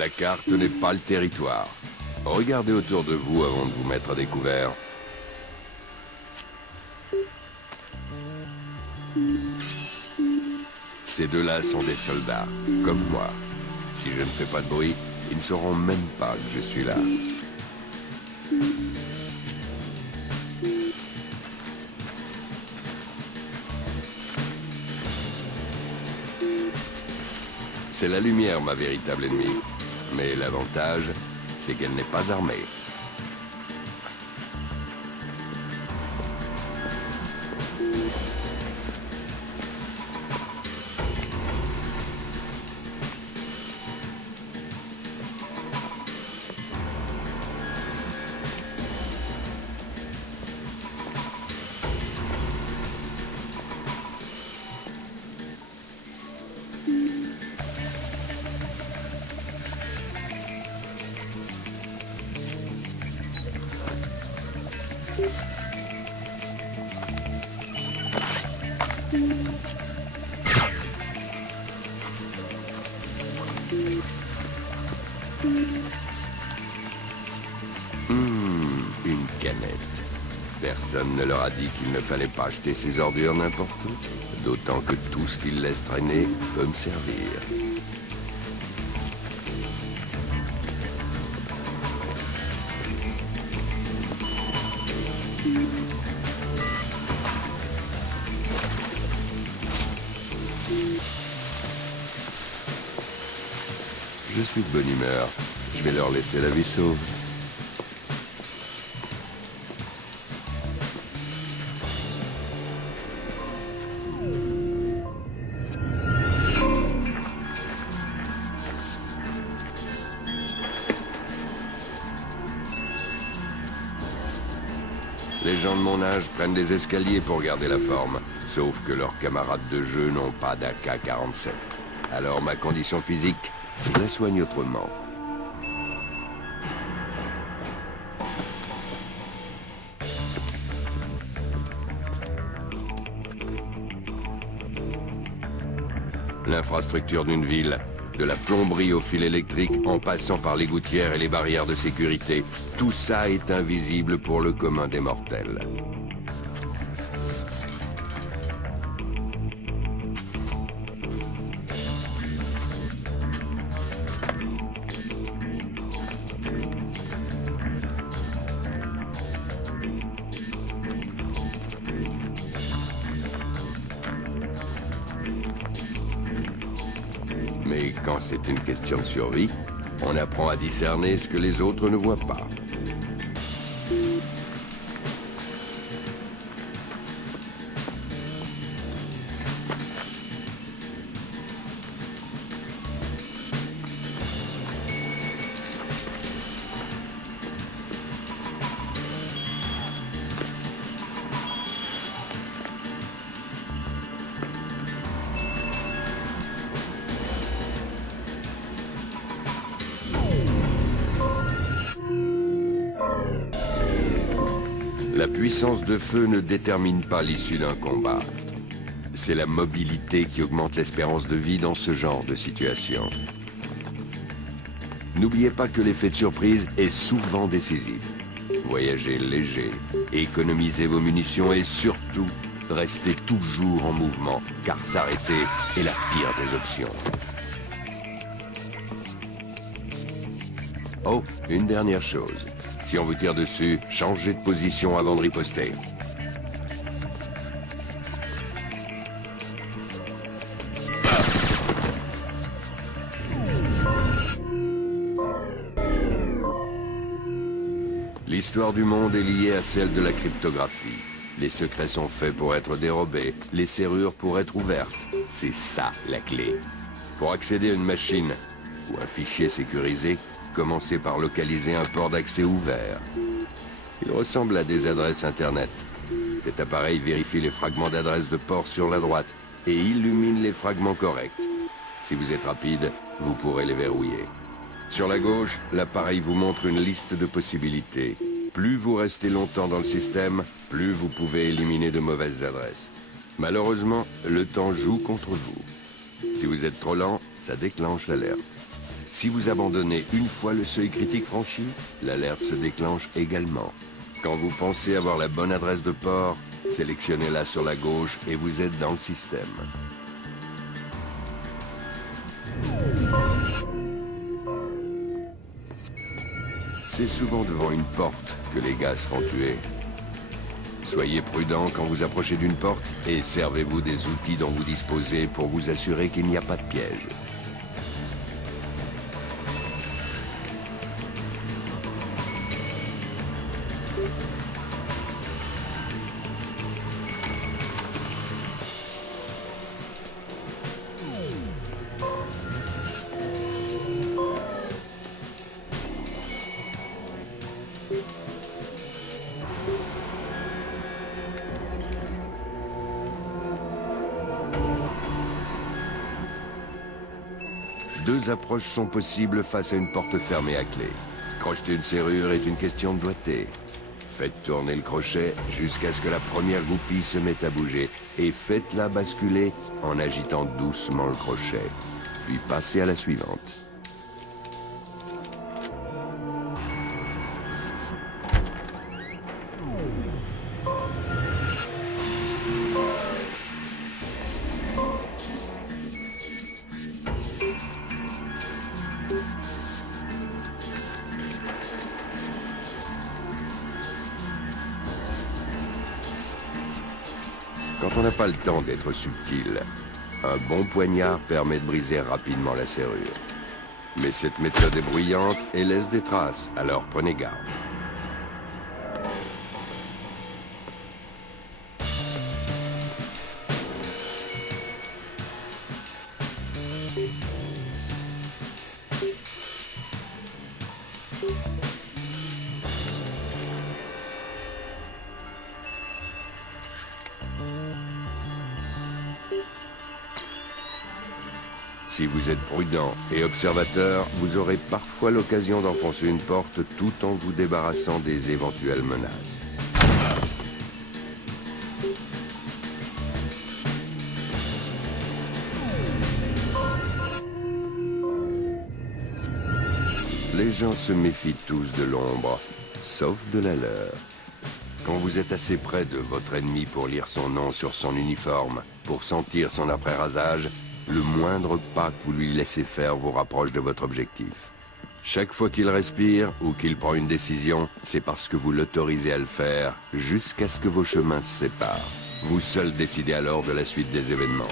La carte n'est pas le territoire. Regardez autour de vous avant de vous mettre à découvert. Ces deux-là sont des soldats, comme moi. Si je ne fais pas de bruit, ils ne sauront même pas que je suis là. C'est la lumière, ma véritable ennemie. Mais l'avantage, c'est qu'elle n'est pas armée. Une canette. Personne ne leur a dit qu'il ne fallait pas jeter ces ordures n'importe où. D'autant que tout ce qu'ils laissent traîner peut me servir. Je suis de bonne humeur. Je vais leur laisser la vie sauve. Les gens de mon âge prennent des escaliers pour garder la forme, sauf que leurs camarades de jeu n'ont pas d'AK-47. Alors ma condition physique, je la soigne autrement. L'infrastructure d'une ville, de la plomberie au fil électrique en passant par les gouttières et les barrières de sécurité, tout ça est invisible pour le commun des mortels. Mais quand c'est une question de survie, on apprend à discerner ce que les autres ne voient pas. La puissance de feu ne détermine pas l'issue d'un combat. C'est la mobilité qui augmente l'espérance de vie dans ce genre de situation. N'oubliez pas que l'effet de surprise est souvent décisif. Voyagez léger, économisez vos munitions et surtout, restez toujours en mouvement, car s'arrêter est la pire des options. Oh, une dernière chose. Si on vous tire dessus, changez de position avant de riposter. L'histoire du monde est liée à celle de la cryptographie. Les secrets sont faits pour être dérobés, les serrures pour être ouvertes. C'est ça la clé. Pour accéder à une machine ou un fichier sécurisé, commencez par localiser un port d'accès ouvert. Il ressemble à des adresses internet. Cet appareil vérifie les fragments d'adresses de port sur la droite et illumine les fragments corrects. Si vous êtes rapide, vous pourrez les verrouiller. Sur la gauche, l'appareil vous montre une liste de possibilités. Plus vous restez longtemps dans le système, plus vous pouvez éliminer de mauvaises adresses. Malheureusement, le temps joue contre vous. Si vous êtes trop lent, ça déclenche l'alerte. Si vous abandonnez une fois le seuil critique franchi, l'alerte se déclenche également. Quand vous pensez avoir la bonne adresse de port, sélectionnez-la sur la gauche et vous êtes dans le système. C'est souvent devant une porte que les gars se font tuer. Soyez prudent quand vous approchez d'une porte et servez-vous des outils dont vous disposez pour vous assurer qu'il n'y a pas de piège. Deux approches sont possibles face à une porte fermée à clé. Crocheter une serrure est une question de doigté. Faites tourner le crochet jusqu'à ce que la première goupille se mette à bouger et faites-la basculer en agitant doucement le crochet. Puis passez à la suivante. Quand on n'a pas le temps d'être subtil, un bon poignard permet de briser rapidement la serrure. Mais cette méthode est bruyante et laisse des traces, alors prenez garde. Si vous êtes prudent et observateur, vous aurez parfois l'occasion d'enfoncer une porte tout en vous débarrassant des éventuelles menaces. Les gens se méfient tous de l'ombre, sauf de la leur. Quand vous êtes assez près de votre ennemi pour lire son nom sur son uniforme, pour sentir son après-rasage, le moindre pas que vous lui laissez faire vous rapproche de votre objectif. Chaque fois qu'il respire ou qu'il prend une décision, c'est parce que vous l'autorisez à le faire jusqu'à ce que vos chemins se séparent. Vous seul décidez alors de la suite des événements.